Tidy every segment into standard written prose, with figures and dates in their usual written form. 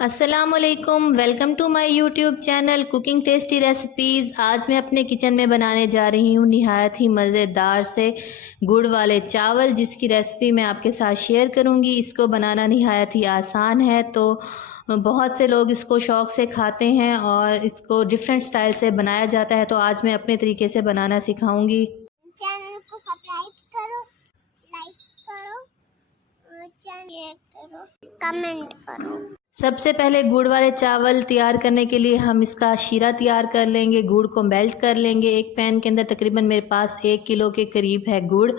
अस्सलामुअलैकुम, welcome to my YouTube channel cooking tasty recipes. आज मैं अपने किचन में बनाने जा रही हूँ निहायत ही मज़ेदार से गुड़ वाले चावल, जिसकी रेसिपी मैं आपके साथ शेयर करूँगी। इसको बनाना निहायत ही आसान है, तो बहुत से लोग इसको शौक़ से खाते हैं और इसको डिफरेंट स्टाइल से बनाया जाता है। तो आज मैं अपने तरीके से बनाना सिखाऊँगी। चैनल को सब्सक्राइब करो, लाइक करो, शेयर करो, कमेंट करो। सबसे पहले गुड़ वाले चावल तैयार करने के लिए हम इसका शीरा तैयार कर लेंगे। गुड़ को मेल्ट कर लेंगे। एक पैन के अंदर तकरीबन मेरे पास 1 किलो के करीब है गुड़।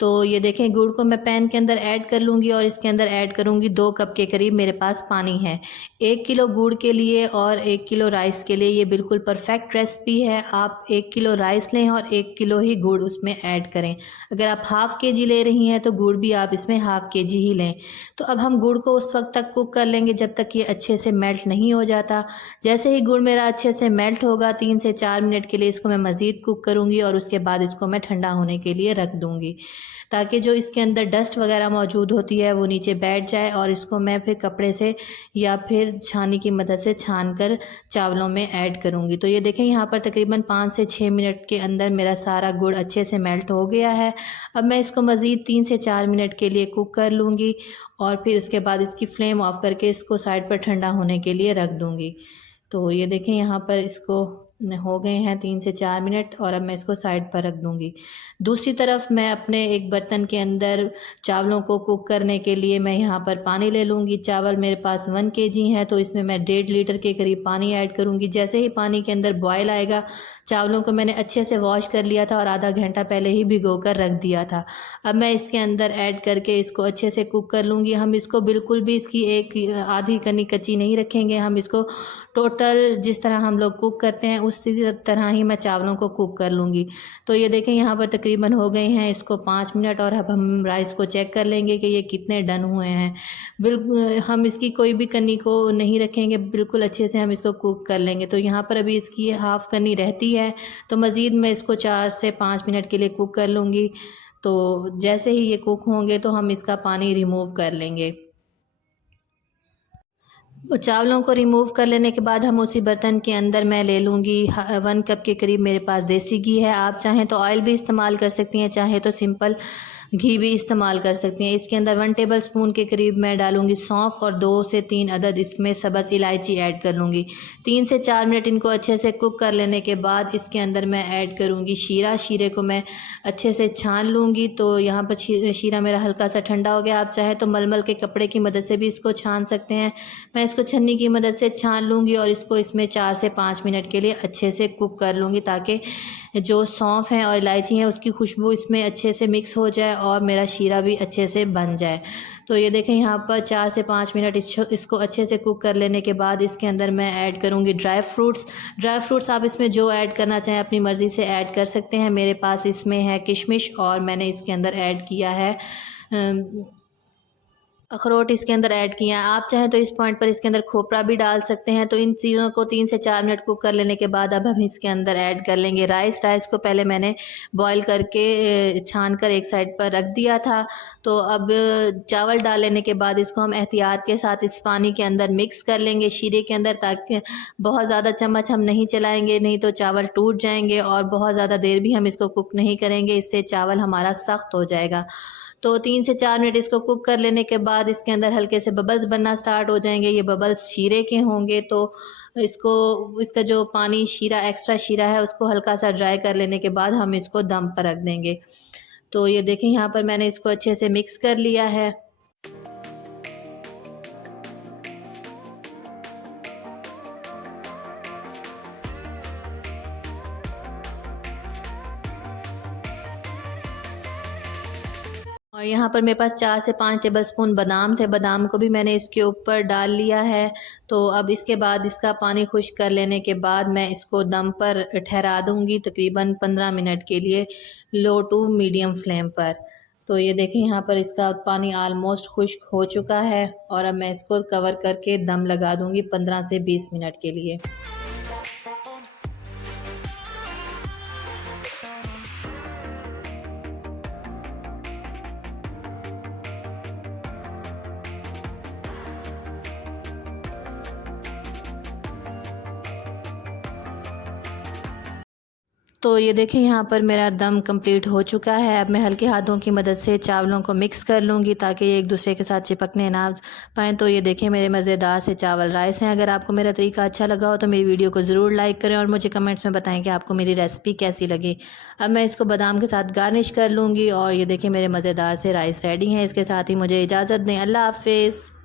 तो ये देखें, गुड़ को मैं पैन के अंदर ऐड कर लूँगी और इसके अंदर ऐड करूँगी 2 कप के करीब मेरे पास पानी है। 1 किलो गुड़ के लिए और 1 किलो राइस के लिए ये बिल्कुल परफेक्ट रेसिपी है। आप 1 किलो राइस लें और 1 किलो ही गुड़ उसमें ऐड करें। अगर आप हाफ़ केजी ले रही हैं तो गुड़ भी आप इसमें हाफ़ केजी ही लें। तो अब हम गुड़ को उस वक्त तक कुक कर लेंगे जब तक ये अच्छे से मेल्ट नहीं हो जाता। जैसे ही गुड़ मेरा अच्छे से मेल्ट होगा, 3 से 4 मिनट के लिए इसको मैं मज़ीद कुक करूँगी और उसके बाद इसको मैं ठंडा होने के लिए रख दूँगी, ताकि जो इसके अंदर डस्ट वगैरह मौजूद होती है वो नीचे बैठ जाए। और इसको मैं फिर कपड़े से या फिर छानी की मदद से छान कर चावलों में ऐड करूँगी। तो ये देखें, यहाँ पर तकरीबन 5 से 6 मिनट के अंदर मेरा सारा गुड़ अच्छे से मेल्ट हो गया है। अब मैं इसको मज़ीद 3 से 4 मिनट के लिए कुक कर लूँगी और फिर उसके बाद इसकी फ्लेम ऑफ करके इसको साइड पर ठंडा होने के लिए रख दूँगी। तो ये देखें, यहाँ पर इसको हो गए हैं 3 से 4 मिनट और अब मैं इसको साइड पर रख दूँगी। दूसरी तरफ मैं अपने एक बर्तन के अंदर चावलों को कुक करने के लिए मैं यहाँ पर पानी ले लूँगी। चावल मेरे पास 1 केजी हैं, तो इसमें मैं 1.5 लीटर के करीब पानी ऐड करूँगी। जैसे ही पानी के अंदर बॉयल आएगा, चावलों को मैंने अच्छे से वॉश कर लिया था और आधा घंटा पहले ही भिगो कर रख दिया था। अब मैं इसके अंदर ऐड करके इसको अच्छे से कुक कर लूँगी। हम इसको बिल्कुल भी इसकी एक आधी कनी कच्ची नहीं रखेंगे। हम इसको टोटल जिस तरह हम लोग कुक करते हैं उसी तरह ही मैं चावलों को कुक कर लूँगी। तो ये देखें, यहाँ पर तकरीबन हो गए हैं इसको 5 मिनट और अब हम राइस को चेक कर लेंगे कि ये कितने डन हुए हैं। बिल्कुल हम इसकी कोई भी कनी को नहीं रखेंगे, बिल्कुल अच्छे से हम इसको कुक कर लेंगे। तो यहाँ पर अभी इसकी हाफ़ कनी रहती है, तो मज़ीद मैं इसको 4 से 5 मिनट के लिए कुक कर लूँगी। तो जैसे ही ये कुक होंगे तो हम इसका पानी रिमूव कर लेंगे। चावलों को रिमूव कर लेने के बाद हम उसी बर्तन के अंदर मैं ले लूँगी 1 कप के करीब मेरे पास देसी घी है। आप चाहें तो ऑयल भी इस्तेमाल कर सकती हैं, चाहे तो सिंपल घी भी इस्तेमाल कर सकती हैं। इसके अंदर 1 टेबल स्पून के करीब मैं डालूँगी सौंफ और 2 से 3 अदद इसमें सब्ज़ इलायची ऐड कर लूँगी। 3 से 4 मिनट इनको अच्छे से कुक कर लेने के बाद इसके अंदर मैं ऐड करूँगी शीरा। शीरे को मैं अच्छे से छान लूँगी। तो यहाँ पर शीरा मेरा हल्का सा ठंडा हो गया। आप चाहें तो मलमल के कपड़े की मदद से भी इसको छान सकते हैं। मैं इसको छन्नी की मदद से छान लूँगी और इसको इसमें 4 से 5 मिनट के लिए अच्छे से कुक कर लूँगी, ताकि जो सौंफ है और इलायची है उसकी खुशबू इसमें अच्छे से मिक्स हो जाए और मेरा शीरा भी अच्छे से बन जाए। तो ये देखें, यहाँ पर 4 से 5 मिनट इसको अच्छे से कुक कर लेने के बाद इसके अंदर मैं ऐड करूँगी ड्राई फ्रूट्स। आप इसमें जो ऐड करना चाहें अपनी मर्ज़ी से ऐड कर सकते हैं। मेरे पास इसमें है किशमिश और मैंने इसके अंदर ऐड किया है अखरोट इसके अंदर ऐड किया है। आप चाहें तो इस पॉइंट पर इसके अंदर खोपरा भी डाल सकते हैं। तो इन चीज़ों को 3 से 4 मिनट कुक कर लेने के बाद अब हम इसके अंदर ऐड कर लेंगे राइस को पहले मैंने बॉईल करके छान कर एक साइड पर रख दिया था। तो अब चावल डाल लेने के बाद इसको हम एहतियात के साथ इस पानी के अंदर मिक्स कर लेंगे शीरे के अंदर, ताकि बहुत ज़्यादा चम्मच हम नहीं चलाएँगे, नहीं तो चावल टूट जाएंगे। और बहुत ज़्यादा देर भी हम इसको कुक नहीं करेंगे, इससे चावल हमारा सख्त हो जाएगा। तो 3 से 4 मिनट इसको कुक कर लेने के बाद इसके अंदर हल्के से बबल्स बनना स्टार्ट हो जाएंगे। ये बबल्स शीरे के होंगे, तो इसका जो पानी एक्स्ट्रा शीरा है उसको हल्का सा ड्राई कर लेने के बाद हम इसको दम पर रख देंगे। तो ये देखें, यहाँ पर मैंने इसको अच्छे से मिक्स कर लिया है। और यहाँ पर मेरे पास 4 से 5 टेबलस्पून बादाम थे, बादाम को भी मैंने इसके ऊपर डाल लिया है। तो अब इसके बाद इसका पानी खुश्क कर लेने के बाद मैं इसको दम पर ठहरा दूँगी तकरीबन 15 मिनट के लिए लो टू मीडियम फ्लेम पर। तो ये देखें, यहाँ पर इसका पानी आलमोस्ट खुश्क हो चुका है और अब मैं इसको कवर करके दम लगा दूँगी 15 से 20 मिनट के लिए। तो ये देखें यहाँ पर मेरा दम कंप्लीट हो चुका है। अब मैं हल्के हाथों की मदद से चावलों को मिक्स कर लूँगी ताकि ये एक दूसरे के साथ चिपकने ना पाएँ। तो ये देखें मेरे मज़ेदार से चावल राइस हैं। अगर आपको मेरा तरीका अच्छा लगा हो तो मेरी वीडियो को ज़रूर लाइक करें और मुझे कमेंट्स में बताएं कि आपको मेरी रेसिपी कैसी लगी। अब मैं इसको बादाम के साथ गार्निश कर लूँगी और ये देखें मेरे मज़ेदार से राइस रेडी हैं। इसके साथ ही मुझे इजाज़त दें। अल्लाह हाफ़िज़।